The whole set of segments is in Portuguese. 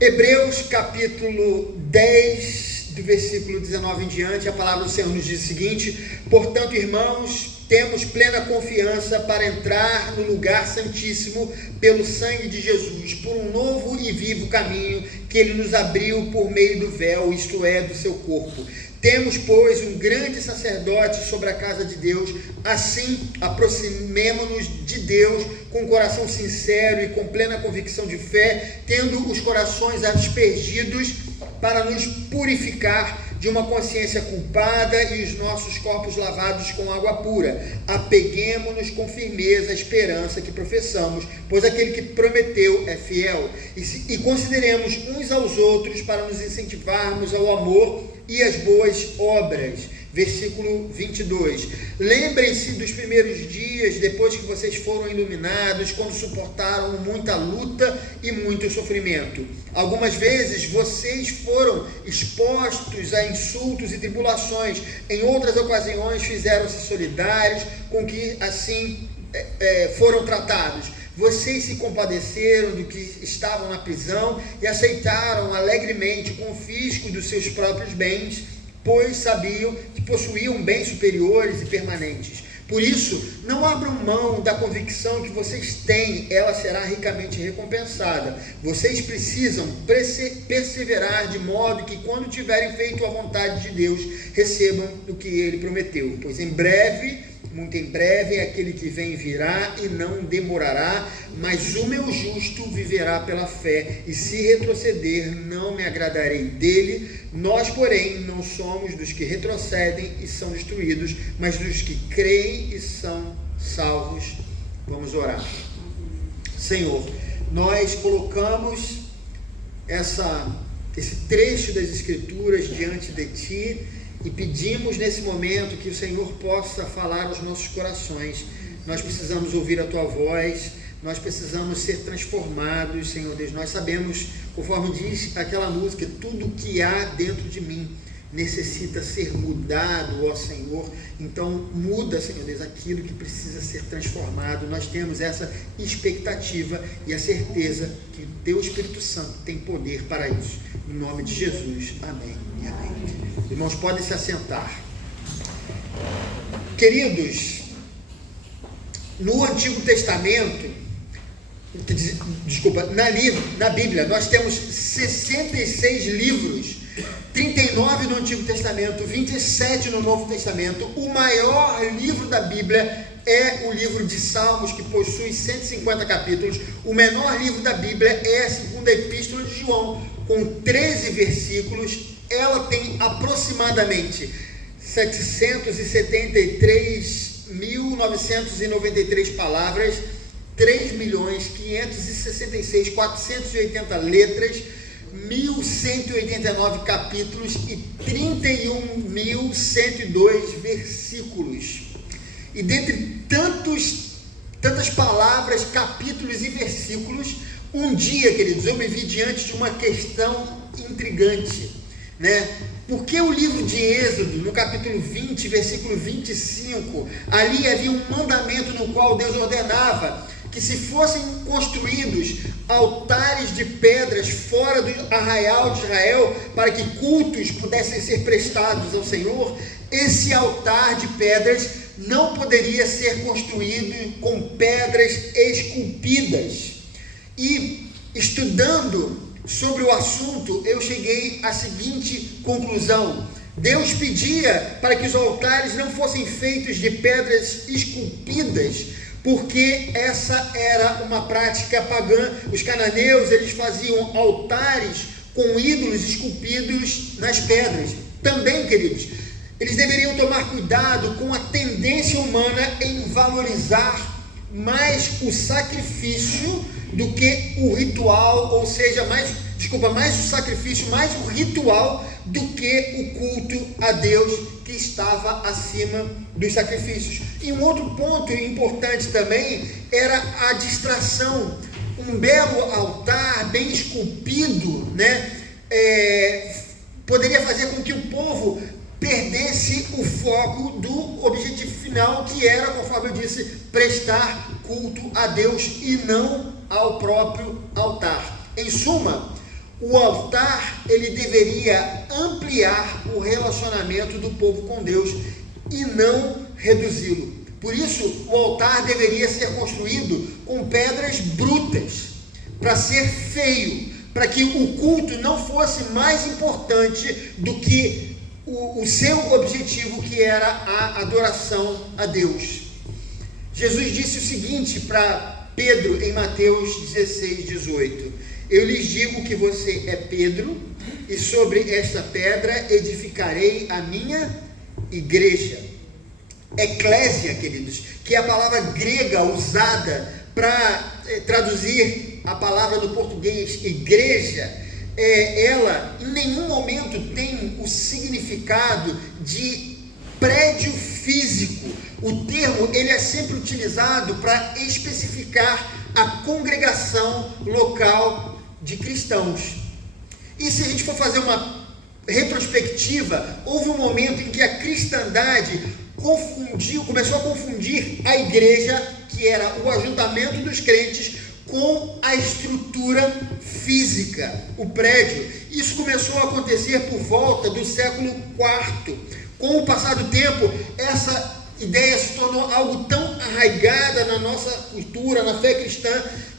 Hebreus capítulo 10, do versículo 19 em diante, a palavra do Senhor nos diz o seguinte: portanto, irmãos, temos plena confiança para entrar no lugar santíssimo pelo sangue de Jesus, por um novo e vivo caminho que Ele nos abriu por meio do véu, isto é, do seu corpo. Temos, pois, um grande sacerdote sobre a casa de Deus. Assim, aproximemo-nos de Deus com coração sincero e com plena convicção de fé, tendo os corações aspergidos para nos purificar de uma consciência culpada e os nossos corpos lavados com água pura. Apeguemo-nos com firmeza à esperança que professamos, pois aquele que prometeu é fiel. E consideremos uns aos outros para nos incentivarmos ao amor e às boas obras. Versículo 22. Lembrem-se dos primeiros dias, depois que vocês foram iluminados, quando suportaram muita luta e muito sofrimento. Algumas vezes vocês foram expostos a insultos e tribulações. Em outras ocasiões fizeram-se solidários com que assim foram tratados. Vocês se compadeceram do que estavam na prisão e aceitaram alegremente o confisco dos seus próprios bens, pois sabiam que possuíam bens superiores e permanentes. Por isso, não abram mão da convicção que vocês têm, ela será ricamente recompensada. Vocês precisam perseverar de modo que, quando tiverem feito a vontade de Deus, recebam o que Ele prometeu. Pois em breve, muito em breve, aquele que vem virá e não demorará, mas o meu justo viverá pela fé, e se retroceder, não me agradarei dele. Nós, porém, não somos dos que retrocedem e são destruídos, mas dos que creem e são salvos. Vamos orar. Senhor, nós colocamos esse trecho das Escrituras diante de Ti, e pedimos nesse momento que o Senhor possa falar aos nossos corações. Nós precisamos ouvir a Tua voz, nós precisamos ser transformados, Senhor Deus. Nós sabemos, conforme diz aquela música, tudo que há dentro de mim necessita ser mudado, ó Senhor. Então muda, Senhor Deus, aquilo que precisa ser transformado. Nós temos essa expectativa e a certeza que o Teu Espírito Santo tem poder para isso. Em nome de Jesus, amém e amém. Irmãos, podem se assentar. Queridos, no Antigo Testamento, na Bíblia, nós temos 66 livros, 39 no Antigo Testamento, 27 no Novo Testamento. O maior livro da Bíblia é o livro de Salmos, que possui 150 capítulos. O menor livro da Bíblia é a segunda epístola de João, com 13 versículos. Ela tem aproximadamente 773.993 palavras, 3.566.480 letras, 1.189 capítulos e 31.102 versículos. E dentre tantas palavras, capítulos e versículos, um dia, queridos, eu me vi diante de uma questão intrigante, né? Porque o livro de Êxodo, no capítulo 20, versículo 25, ali havia um mandamento no qual Deus ordenava que se fossem construídos altares de pedras fora do arraial de Israel, para que cultos pudessem ser prestados ao Senhor, esse altar de pedras não poderia ser construído com pedras esculpidas. E estudando sobre o assunto, eu cheguei à seguinte conclusão: Deus pedia para que os altares não fossem feitos de pedras esculpidas, porque essa era uma prática pagã. Os cananeus, eles faziam altares com ídolos esculpidos nas pedras. Também, queridos, eles deveriam tomar cuidado com a tendência humana em valorizar mais o sacrifício do que o ritual, ou seja, mais o sacrifício, mais o ritual do que o culto a Deus, que estava acima dos sacrifícios. E um outro ponto importante também era a distração. Um belo altar, bem esculpido, né, poderia fazer com que o povo perdesse o foco do objetivo final, que era, conforme eu disse, prestar culto a Deus e não ao próprio altar. Em suma, o altar, ele deveria ampliar o relacionamento do povo com Deus e não reduzi-lo. Por isso, o altar deveria ser construído com pedras brutas, para ser feio, para que o culto não fosse mais importante do que o seu objetivo, que era a adoração a Deus. Jesus disse o seguinte para Pedro em Mateus 16, 18: eu lhes digo que você é Pedro, e sobre esta pedra edificarei a minha igreja. Eclésia, queridos, que é a palavra grega usada para traduzir a palavra do português igreja, ela em nenhum momento tem o significado de prédio físico. O termo, ele é sempre utilizado para especificar a congregação local de cristãos. E se a gente for fazer uma retrospectiva, houve um momento em que a cristandade começou a confundir a igreja, que era o ajuntamento dos crentes, com a estrutura física, o prédio. Isso começou a acontecer por volta do século IV. Com o passar do tempo, essa ideia se tornou algo tão arraigada na nossa cultura, na fé cristã,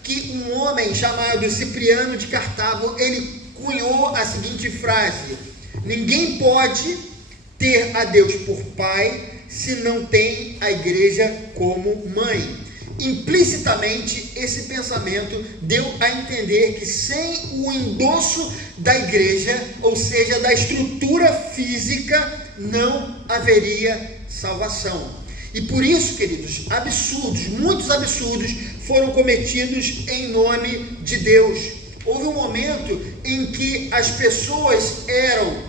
que um homem chamado Cipriano de Cartago, ele cunhou a seguinte frase: ninguém pode ter a Deus por pai se não tem a igreja como mãe. Implicitamente, esse pensamento deu a entender que sem o endosso da igreja, ou seja, da estrutura física, não haveria salvação. E por isso, queridos, muitos absurdos foram cometidos em nome de Deus. Houve um momento em que as pessoas eram,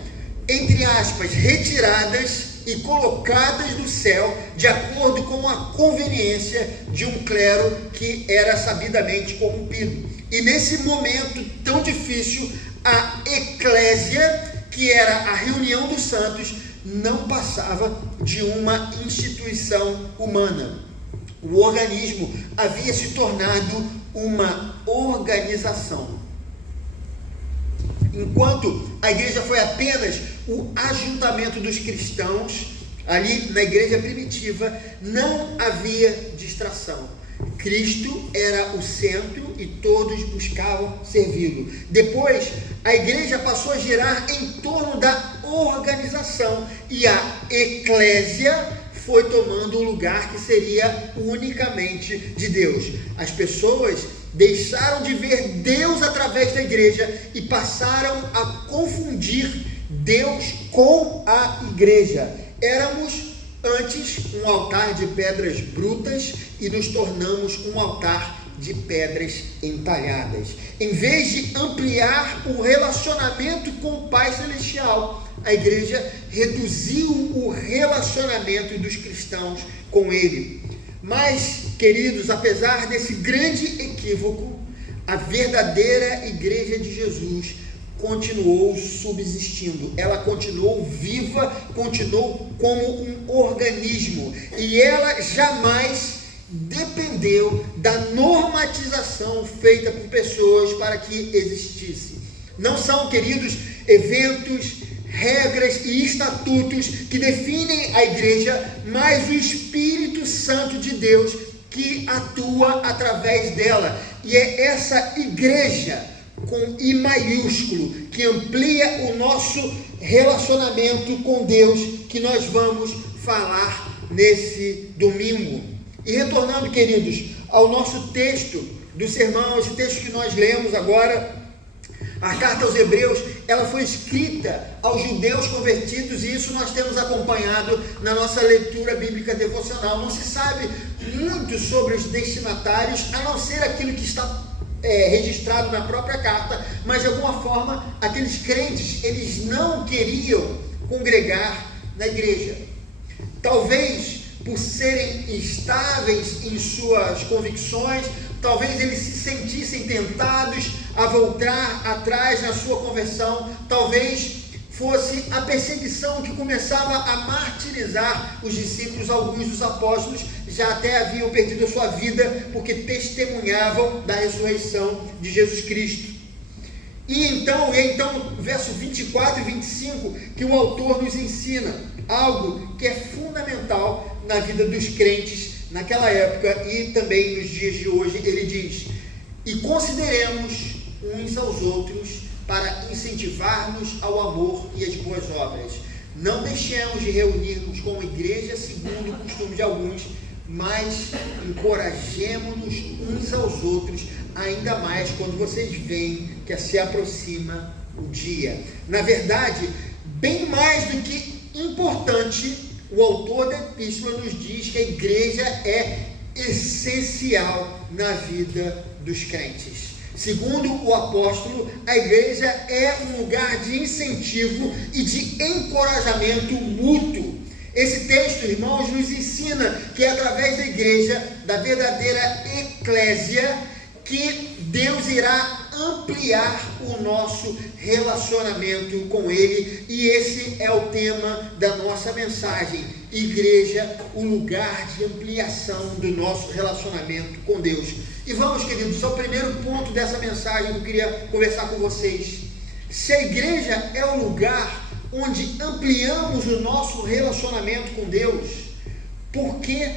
entre aspas, retiradas e colocadas do céu de acordo com a conveniência de um clero que era sabidamente corrompido. E nesse momento tão difícil, a eclésia, que era a reunião dos santos, não passava de uma instituição humana. O organismo havia se tornado uma organização. Enquanto a igreja foi apenas o ajuntamento dos cristãos, ali na igreja primitiva, não havia distração. Cristo era o centro e todos buscavam servi-lo. Depois, a igreja passou a girar em torno da organização e a eclésia foi tomando o lugar que seria unicamente de Deus. As pessoas deixaram de ver Deus através da igreja e passaram a confundir Deus com a igreja. Éramos antes um altar de pedras brutas e nos tornamos um altar de pedras entalhadas. Em vez de ampliar o relacionamento com o Pai Celestial, a igreja reduziu o relacionamento dos cristãos com Ele. Mas, queridos, apesar desse grande equívoco, a verdadeira igreja de Jesus continuou subsistindo. Ela continuou viva, continuou como um organismo. E ela jamais dependeu da normatização feita por pessoas para que existisse. Não são, queridos, eventos, regras e estatutos que definem a igreja, mas o Espírito Santo de Deus que atua através dela. E é essa igreja, com I maiúsculo, que amplia o nosso relacionamento com Deus, que nós vamos falar nesse domingo. E retornando, queridos, ao nosso texto do sermão, esse texto que nós lemos agora, a carta aos Hebreus, ela foi escrita aos judeus convertidos, e isso nós temos acompanhado na nossa leitura bíblica devocional. Não se sabe muito sobre os destinatários, a não ser aquilo que está registrado na própria carta, mas de alguma forma, aqueles crentes, eles não queriam congregar na igreja. Talvez por serem estáveis em suas convicções, talvez eles se sentissem tentados a voltar atrás na sua conversão, talvez fosse a perseguição que começava a martirizar os discípulos. Alguns dos apóstolos já até haviam perdido a sua vida porque testemunhavam da ressurreição de Jesus Cristo. E então, verso 24 e 25, que o autor nos ensina algo que é fundamental na vida dos crentes naquela época e também nos dias de hoje. Ele diz: e consideremos uns aos outros para incentivar-nos ao amor e às boas obras. Não deixemos de reunir-nos como igreja segundo o costume de alguns, mas encorajemo-nos uns aos outros, ainda mais quando vocês veem que se aproxima o dia. Na verdade, bem mais do que importante, o autor da epístola nos diz que a igreja é essencial na vida dos crentes. Segundo o apóstolo, a igreja é um lugar de incentivo e de encorajamento mútuo. Esse texto, irmãos, nos ensina que é através da igreja, da verdadeira eclésia, que Deus irá ampliar o nosso relacionamento com Ele. E esse é o tema da nossa mensagem: igreja, o lugar de ampliação do nosso relacionamento com Deus. E vamos, queridos, ao primeiro ponto dessa mensagem que eu queria conversar com vocês. Se a igreja é o lugar onde ampliamos o nosso relacionamento com Deus, por que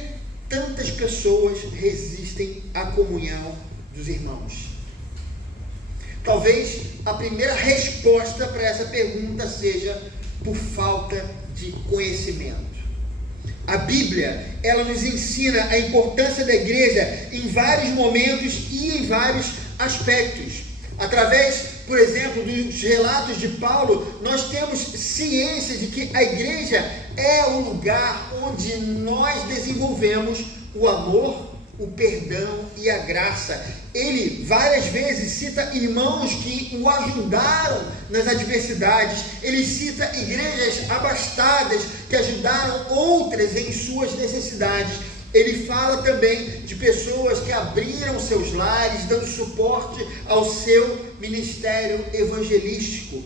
tantas pessoas resistem à comunhão dos irmãos? Talvez a primeira resposta para essa pergunta seja por falta de conhecimento. A Bíblia, ela nos ensina a importância da igreja em vários momentos e em vários aspectos. Através, por exemplo, dos relatos de Paulo, nós temos ciência de que a igreja é o lugar onde nós desenvolvemos o amor, o perdão e a graça. Ele várias vezes cita irmãos que o ajudaram nas adversidades. Ele cita igrejas abastadas que ajudaram outras em suas necessidades. Ele fala também de pessoas que abriram seus lares, dando suporte ao seu ministério evangelístico.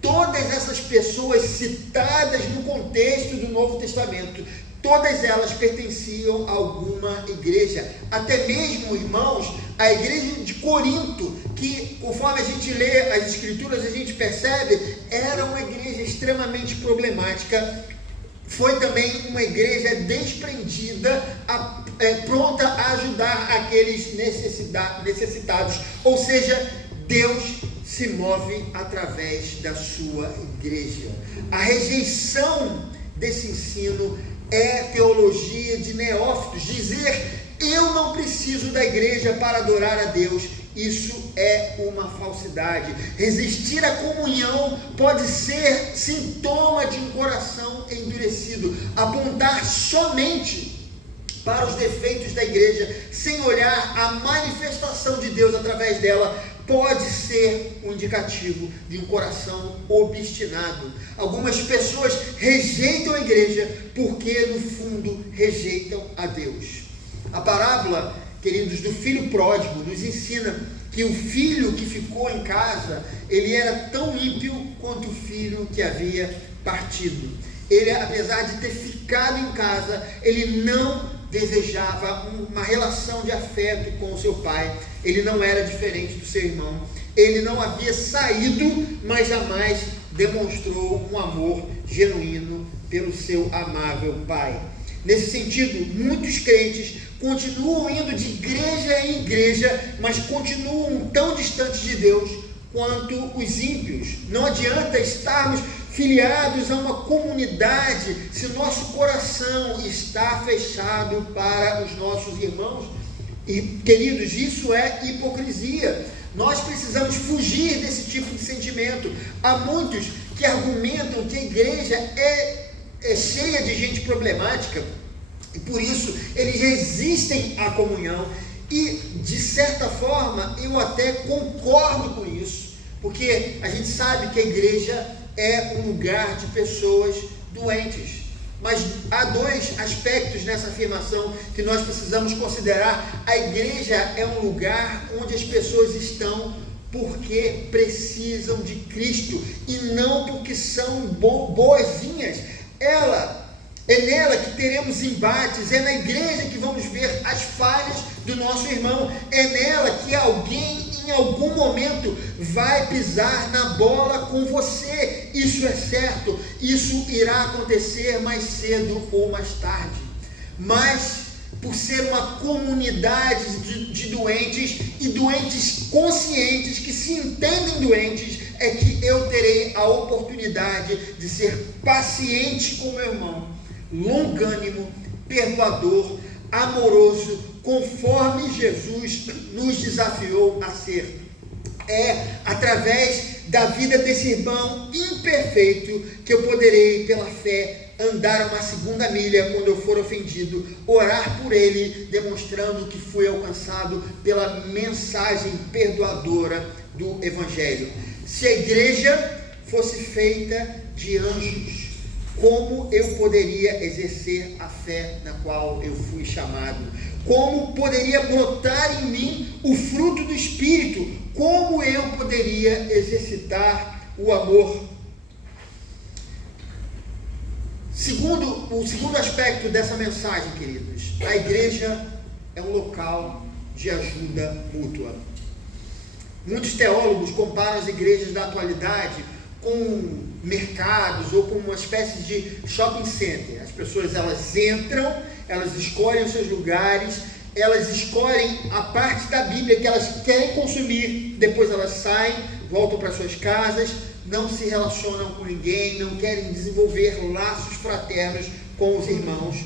Todas essas pessoas citadas no contexto do Novo Testamento, todas elas pertenciam a alguma igreja. Até mesmo, irmãos, a igreja de Corinto, que conforme a gente lê as escrituras, a gente percebe, era uma igreja extremamente problemática. Foi também uma igreja desprendida, pronta a ajudar aqueles necessitados. Ou seja, Deus se move através da sua igreja. A rejeição desse ensino é teologia de neófitos. Dizer eu não preciso da igreja para adorar a Deus, isso é uma falsidade. Resistir à comunhão pode ser sintoma de um coração endurecido. Apontar somente para os defeitos da igreja, sem olhar a manifestação de Deus através dela, pode ser um indicativo de um coração obstinado. Algumas pessoas rejeitam a igreja porque, no fundo, rejeitam a Deus. A parábola, queridos, do filho pródigo nos ensina que o filho que ficou em casa, ele era tão ímpio quanto o filho que havia partido. Ele, apesar de ter ficado em casa, ele não desejava uma relação de afeto com o seu pai. Ele não era diferente do seu irmão. Ele não havia saído, mas jamais demonstrou um amor genuíno pelo seu amável pai. Nesse sentido, muitos crentes continuam indo de igreja em igreja, mas continuam tão distantes de Deus quanto os ímpios. Não adianta estarmos filiados a uma comunidade se nosso coração está fechado para os nossos irmãos. E, queridos, isso é hipocrisia. Nós precisamos fugir desse tipo de sentimento. Há muitos que argumentam que a igreja é cheia de gente problemática e por isso eles resistem à comunhão. E, de certa forma, eu até concordo com isso, porque a gente sabe que a igreja é um lugar de pessoas doentes. Mas há dois aspectos nessa afirmação que nós precisamos considerar. A igreja é um lugar onde as pessoas estão porque precisam de Cristo e não porque são boazinhas. É nela que teremos embates, é na igreja que vamos ver as falhas do nosso irmão, é nela que alguém em algum momento vai pisar na bola com você. Isso é certo, isso irá acontecer mais cedo ou mais tarde. Mas, por ser uma comunidade de doentes, e doentes conscientes, que se entendem doentes, é que eu terei a oportunidade de ser paciente com meu irmão, longânimo, perdoador, amoroso, conforme Jesus nos desafiou a ser. É através da vida desse irmão imperfeito que eu poderei, pela fé, andar uma segunda milha quando eu for ofendido, orar por ele, demonstrando que fui alcançado pela mensagem perdoadora do Evangelho. Se a igreja fosse feita de anjos, como eu poderia exercer a fé na qual eu fui chamado? Como poderia brotar em mim o fruto do Espírito? Como eu poderia exercitar o amor? O segundo aspecto dessa mensagem, queridos, a igreja é um local de ajuda mútua. Muitos teólogos comparam as igrejas da atualidade com mercados ou com uma espécie de shopping center. As pessoas, elas entram, elas escolhem os seus lugares, elas escolhem a parte da Bíblia que elas querem consumir, depois elas saem, voltam para suas casas, não se relacionam com ninguém, não querem desenvolver laços fraternos com os irmãos.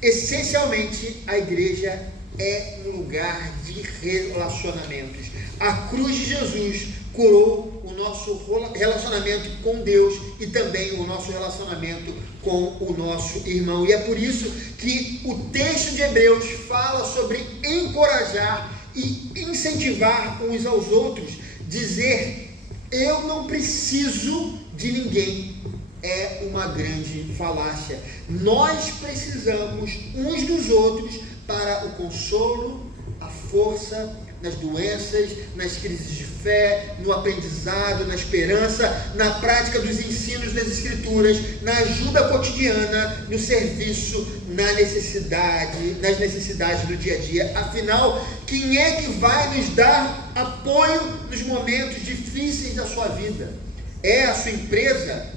Essencialmente, a igreja é um lugar de relacionamentos. A cruz de Jesus curou o nosso relacionamento com Deus e também o nosso relacionamento com o nosso irmão. E é por isso que o texto de Hebreus fala sobre encorajar e incentivar uns aos outros. Dizer, eu não preciso de ninguém, é uma grande falácia. Nós precisamos uns dos outros para o consolo, a força, nas doenças, nas crises de fé, no aprendizado, na esperança, na prática dos ensinos das Escrituras, na ajuda cotidiana, no serviço, nas necessidades do dia a dia. Afinal, quem é que vai nos dar apoio nos momentos difíceis da sua vida? É a sua empresa?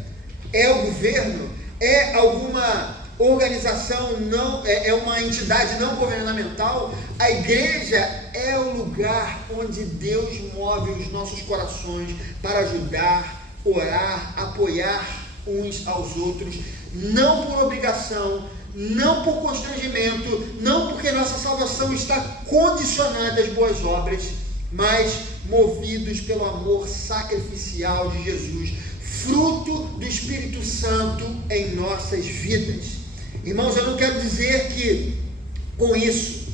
É o governo? É alguma organização, é uma entidade não governamental? A igreja é o lugar onde Deus move os nossos corações para ajudar, orar, apoiar uns aos outros, não por obrigação, não por constrangimento, não porque nossa salvação está condicionada às boas obras, mas movidos pelo amor sacrificial de Jesus, fruto do Espírito Santo em nossas vidas. Irmãos, eu não quero dizer que, com isso,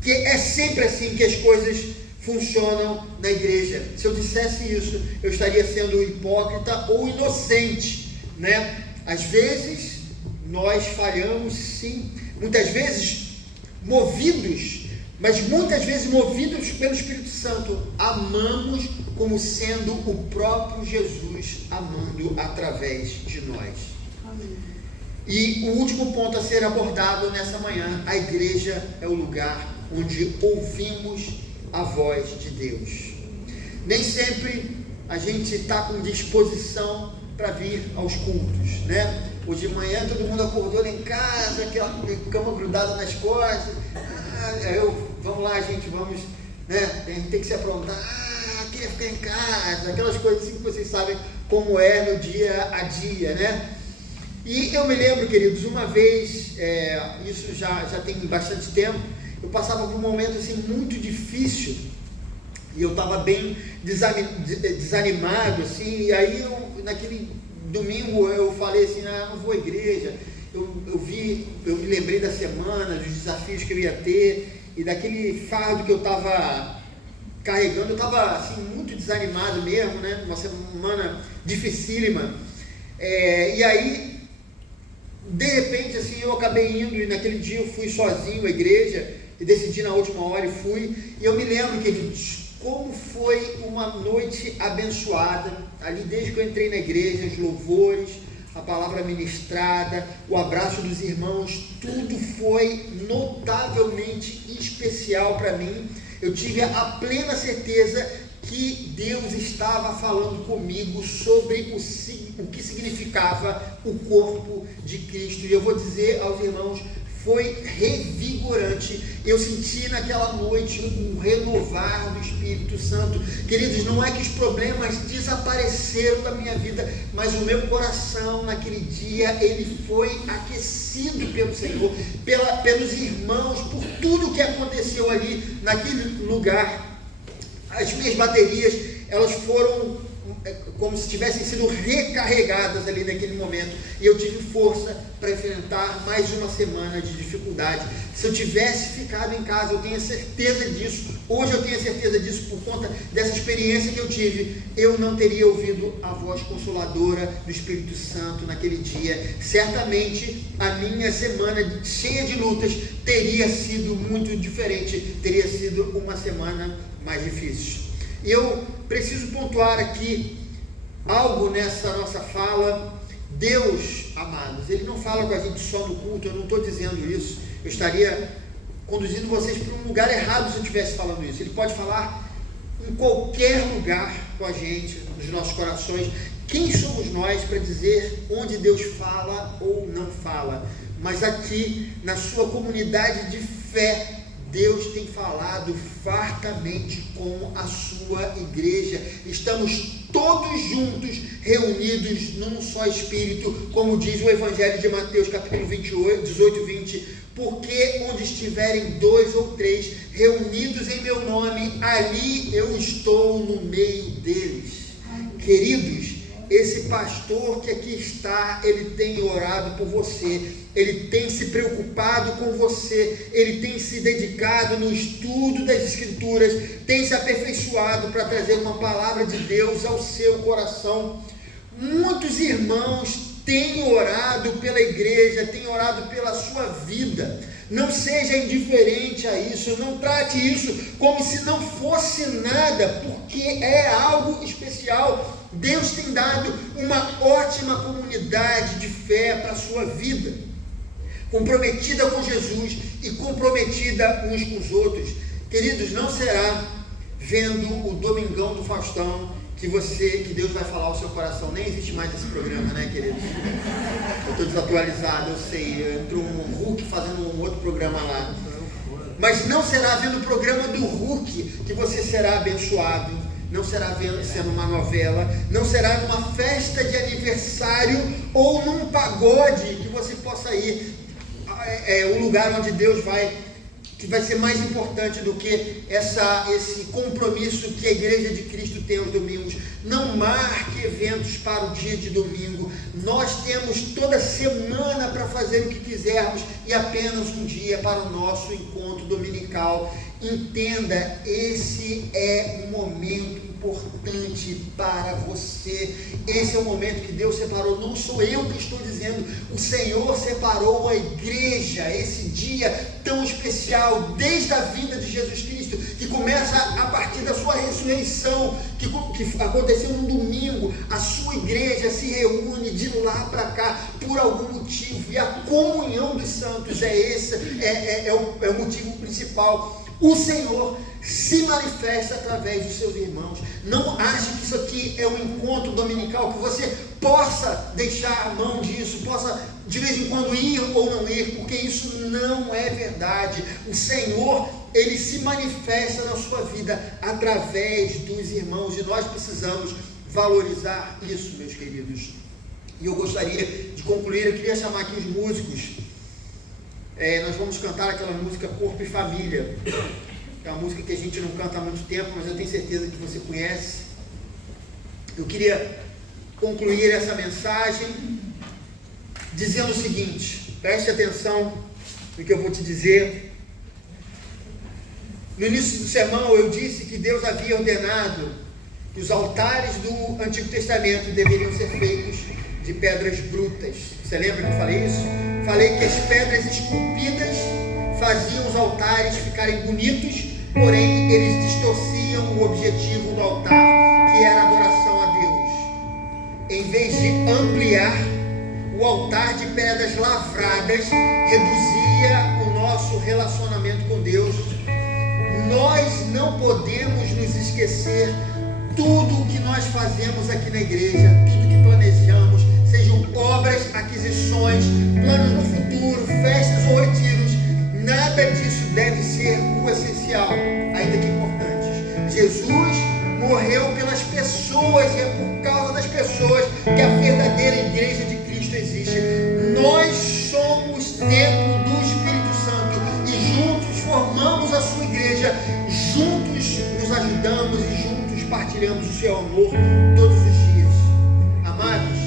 que é sempre assim que as coisas funcionam na igreja. Se eu dissesse isso, eu estaria sendo hipócrita ou inocente, né? Às vezes, nós falhamos, sim, muitas vezes movidos pelo Espírito Santo, amamos como sendo o próprio Jesus amando através de nós. Amém. E o último ponto a ser abordado nessa manhã: a igreja é o lugar onde ouvimos a voz de Deus. Nem sempre a gente está com disposição para vir aos cultos, né? Hoje de manhã todo mundo acordou lá em casa, aquela cama grudada nas costas. Vamos lá, gente, vamos, né? A gente tem que se aprontar, queria ficar em casa, aquelas coisas assim que vocês sabem como é no dia a dia, né? E eu me lembro, queridos, uma vez, isso já tem bastante tempo, eu passava por um momento assim muito difícil, e eu estava bem desanimado, assim, e aí naquele domingo eu falei assim, não vou à igreja. Eu me lembrei da semana, dos desafios que eu ia ter, e daquele fardo que eu estava carregando. Eu estava assim, muito desanimado mesmo, né? Uma semana dificílima, e aí de repente assim, eu acabei indo, e naquele dia eu fui sozinho à igreja, e decidi na última hora e fui. E eu me lembro, queridos, como foi uma noite abençoada, ali desde que eu entrei na igreja, os louvores, a palavra ministrada, o abraço dos irmãos, tudo foi notavelmente especial para mim. Eu tive a plena certeza que Deus estava falando comigo sobre o que significava o corpo de Cristo. E eu vou dizer aos irmãos, foi revigorante. Eu senti naquela noite um renovar do Espírito Santo. Queridos, não é que os problemas desapareceram da minha vida, mas o meu coração naquele dia, ele foi aquecido pelo Senhor, pelos irmãos, por tudo que aconteceu ali naquele lugar. As minhas baterias, elas foram como se tivessem sido recarregadas ali naquele momento, e eu tive força para enfrentar mais uma semana de dificuldade. Se eu tivesse ficado em casa, eu tenho certeza disso, hoje eu tenho certeza disso, por conta dessa experiência que eu tive, eu não teria ouvido a voz consoladora do Espírito Santo naquele dia. Certamente a minha semana cheia de lutas teria sido muito diferente, teria sido uma semana mais difícil. E eu preciso pontuar aqui algo nessa nossa fala. Deus, amados, Ele não fala com a gente só no culto. Eu não estou dizendo isso. Eu estaria conduzindo vocês para um lugar errado se eu estivesse falando isso. Ele pode falar em qualquer lugar com a gente, nos nossos corações. Quem somos nós para dizer onde Deus fala ou não fala? Mas aqui, na sua comunidade de fé, Deus tem falado fartamente com a sua igreja. Estamos todos juntos, reunidos num só Espírito, como diz o Evangelho de Mateus, capítulo 28, 18, 20. Porque onde estiverem 2 ou 3 reunidos em meu nome, ali eu estou no meio deles. Queridos, esse pastor que aqui está, ele tem orado por você, ele tem se preocupado com você, ele tem se dedicado no estudo das Escrituras, tem se aperfeiçoado para trazer uma palavra de Deus ao seu coração. Muitos irmãos têm orado pela igreja, têm orado pela sua vida. Não seja indiferente a isso, não trate isso como se não fosse nada, porque é algo especial. Deus tem dado uma ótima comunidade de fé para a sua vida, comprometida com Jesus e comprometida uns com os outros. Queridos, não será vendo o Domingão do Faustão que Deus vai falar ao seu coração. Nem existe mais esse programa, né, queridos? Eu estou desatualizado, eu sei. Entrou um Hulk fazendo um outro programa lá. Mas não será vendo o programa do Hulk que você será abençoado. Não será sendo uma novela, não será numa festa de aniversário ou num pagode que você possa ir. O lugar onde Deus que vai ser mais importante do que esse compromisso que a Igreja de Cristo tem aos domingos. Não marque eventos para o dia de domingo. Nós temos toda semana para fazer o que quisermos e apenas um dia para o nosso encontro dominical. Entenda, esse é um momento importante para você. Esse é o momento que Deus separou. Não sou eu que estou dizendo, o Senhor separou a igreja, esse dia tão especial, desde a vinda de Jesus Cristo, que começa a partir da sua ressurreição, que aconteceu no domingo. A sua igreja se reúne de lá para cá por algum motivo, e a comunhão dos santos é o motivo principal. O Senhor se manifesta através dos seus irmãos. Não ache que isso aqui é um encontro dominical, que você possa deixar a mão disso, possa de vez em quando ir ou não ir, porque isso não é verdade. O Senhor, Ele se manifesta na sua vida através dos irmãos, e nós precisamos valorizar isso, meus queridos. E eu gostaria de concluir, eu queria chamar aqui os músicos. Nós vamos cantar aquela música Corpo e Família. É uma música que a gente não canta há muito tempo, mas eu tenho certeza que você conhece. Eu queria concluir essa mensagem dizendo o seguinte: preste atenção no que eu vou te dizer. No início do sermão eu disse que Deus havia ordenado que os altares do Antigo Testamento deveriam ser feitos de pedras brutas. Você lembra que eu falei isso? Falei que as pedras esculpidas faziam os altares ficarem bonitos, porém eles distorciam o objetivo do altar, que era a adoração a Deus. Em vez de ampliar, o altar de pedras lavradas reduzia o nosso relacionamento com Deus. Nós não podemos nos esquecer tudo o que nós fazemos aqui na igreja, tudo que planejamos, sejam obras, aquisições, planos no futuro, festas ou retiros, nada disso deve ser o essencial, ainda que importantes. Jesus morreu pelas pessoas e é por causa das pessoas que a verdadeira igreja de Cristo existe. Nós somos templo do Espírito Santo e juntos formamos a sua igreja, juntos nos ajudamos e juntos partilhamos o seu amor todos os dias. Amados,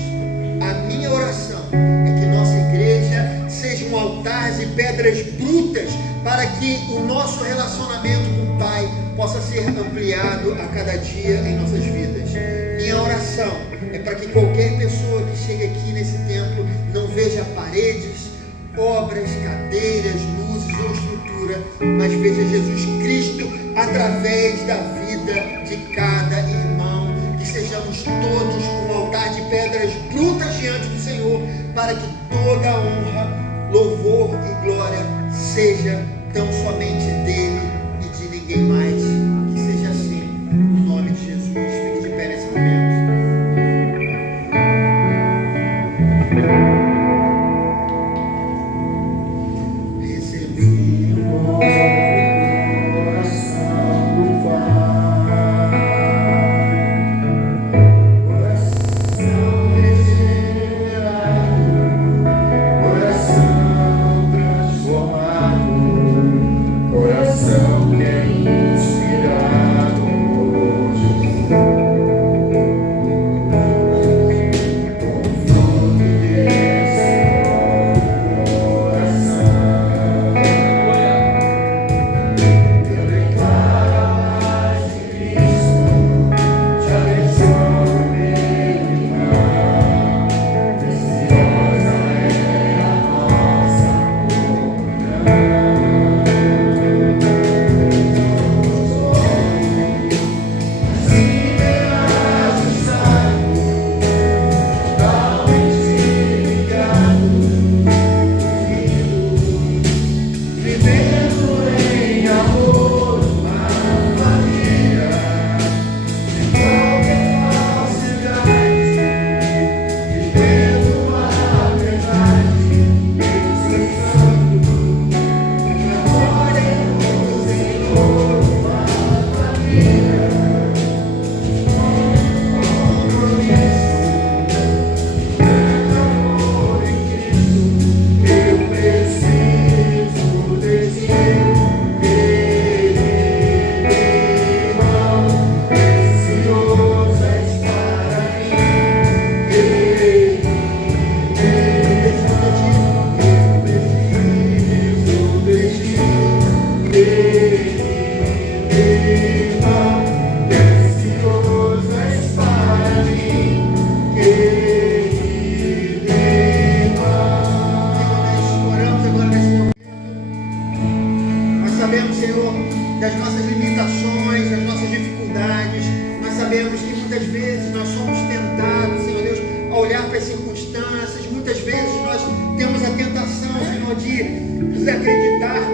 a minha oração é que nossa igreja seja um altar de pedras brutas para que o nosso relacionamento com o Pai possa ser ampliado a cada dia em nossas vidas. Minha oração é para que qualquer pessoa que chegue aqui nesse templo não veja paredes, obras, cadeiras, luzes ou estrutura, mas veja Jesus Cristo através da vida de cada irmão. Que sejamos todos um altar de pedras brutas diante do Senhor, para que toda honra, louvor e glória seja tão somente dele e de ninguém mais. Que seja assim, no nome de Jesus. Fique de pé nesse momento. Recebi o coração do Pai, coração regenerado, coração transformado, coração que é inspirado por Jesus. Das nossas limitações, das nossas dificuldades, nós sabemos que muitas vezes nós somos tentados, Senhor Deus, a olhar para as circunstâncias. Muitas vezes nós temos a tentação, Senhor, de desacreditar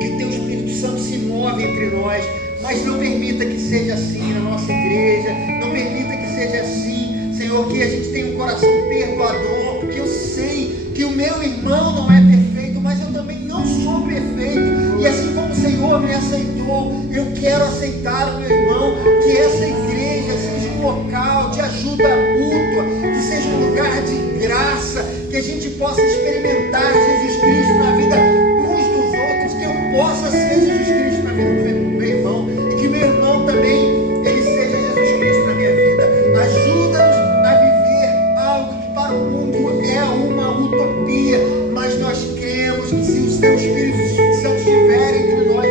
que Teu Espírito Santo se move entre nós, mas não permita que seja assim na nossa igreja, não permita que seja assim, Senhor, que a gente tenha um coração perdoador, porque eu sei que o meu irmão não é perfeito, mas eu também não sou perfeito. E assim como o Senhor me aceitou, eu quero aceitar o meu irmão. Que essa igreja seja um local de ajuda mútua, que seja um lugar de graça, que a gente possa experimentar Jesus Cristo na vida uns dos outros, que eu possa ser Jesus Cristo na vida do meu irmão, e que meu irmão também, ele seja Jesus Cristo na minha vida. Ajuda-nos a viver algo que para o mundo é uma utopia, mas nós cremos que se o Teu Espírito Santo estiver entre nós,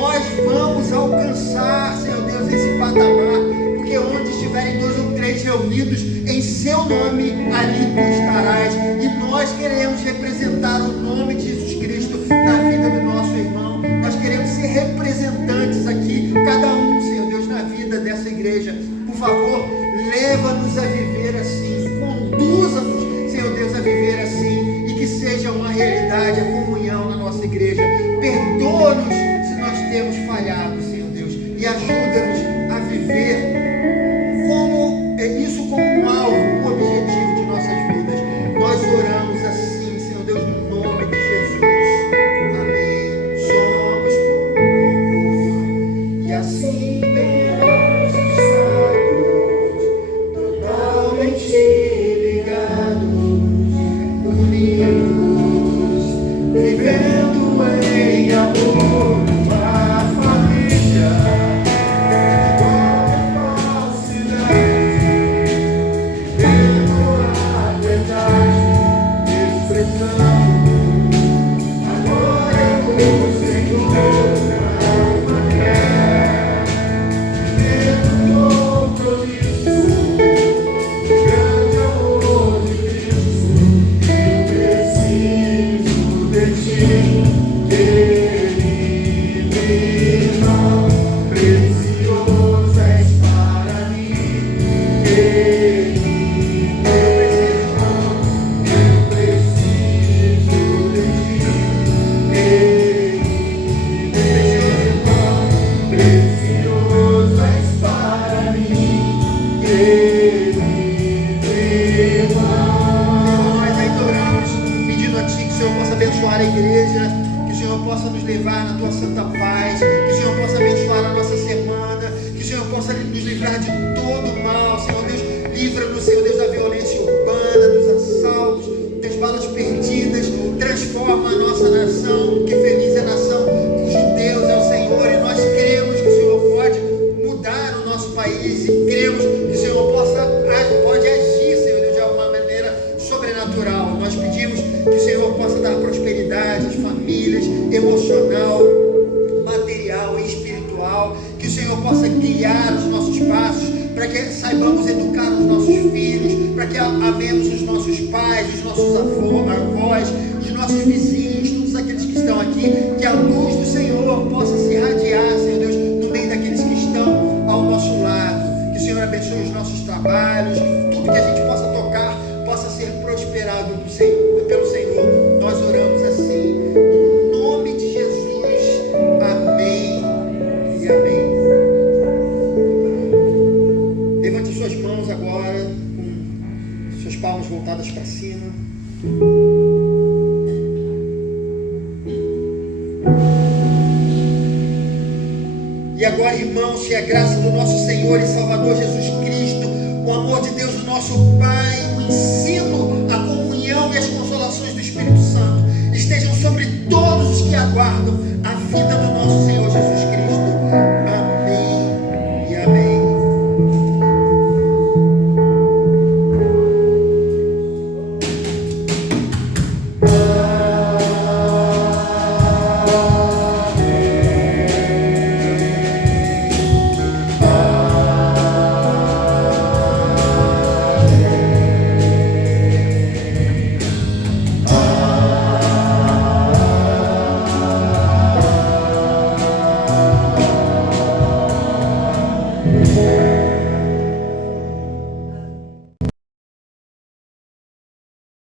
nós vamos alcançar, Senhor Deus, esse patamar, porque onde estiverem 2 ou 3 reunidos em Seu nome, ali Tu estarás. E nós queremos representar o nome de Jesus Cristo na vida do nosso irmão. Nós queremos ser representantes aqui, cada um, Senhor Deus, na vida dessa igreja. Por favor, leva-nos a viver assim, conduza-nos, Senhor Deus, a viver assim, e que seja uma realidade a comunhão na nossa igreja. Perdoa-nos se nós temos falhado, Senhor Deus, e ajuda-nos a viver nos levar na tua santa paz, que o Senhor possa abençoar a nossa semana, que o Senhor possa nos livrar de todo mal, Senhor Deus, livra-nos, Senhor Deus, da violência urbana, dos assaltos, das balas perdidas, transforma a nossa nação, porque feliz é a nação cujo Deus é o Senhor, e nós cremos que o Senhor pode mudar o nosso país, e cremos que o Senhor pode agir, Senhor Deus, de alguma maneira sobrenatural. Nós pedimos que o Senhor possa dar prosperidade às famílias, emocional, material e espiritual, que o Senhor possa guiar os nossos passos, para que saibamos educar os nossos filhos, para que amemos os nossos pais, os nossos avós, os nossos vizinhos, todos aqueles que estão aqui, que a luz do Senhor possa se irradiar, Senhor Deus, no meio daqueles que estão ao nosso lado. Que o Senhor abençoe os nossos trabalhos, que tudo que a gente possa tocar possa ser prosperado pelo Senhor. Nós oramos assim, no nome de Jesus. Amém e amém. Levante suas mãos agora, com suas palmas voltadas para cima. E agora, irmãos, que a graça do nosso Senhor e Salvador Jesus Cristo, o amor de Deus, o nosso Pai, o ensino, a comunhão e as consolações do Espírito Santo estejam sobre todos os que aguardam a vinda do nosso Senhor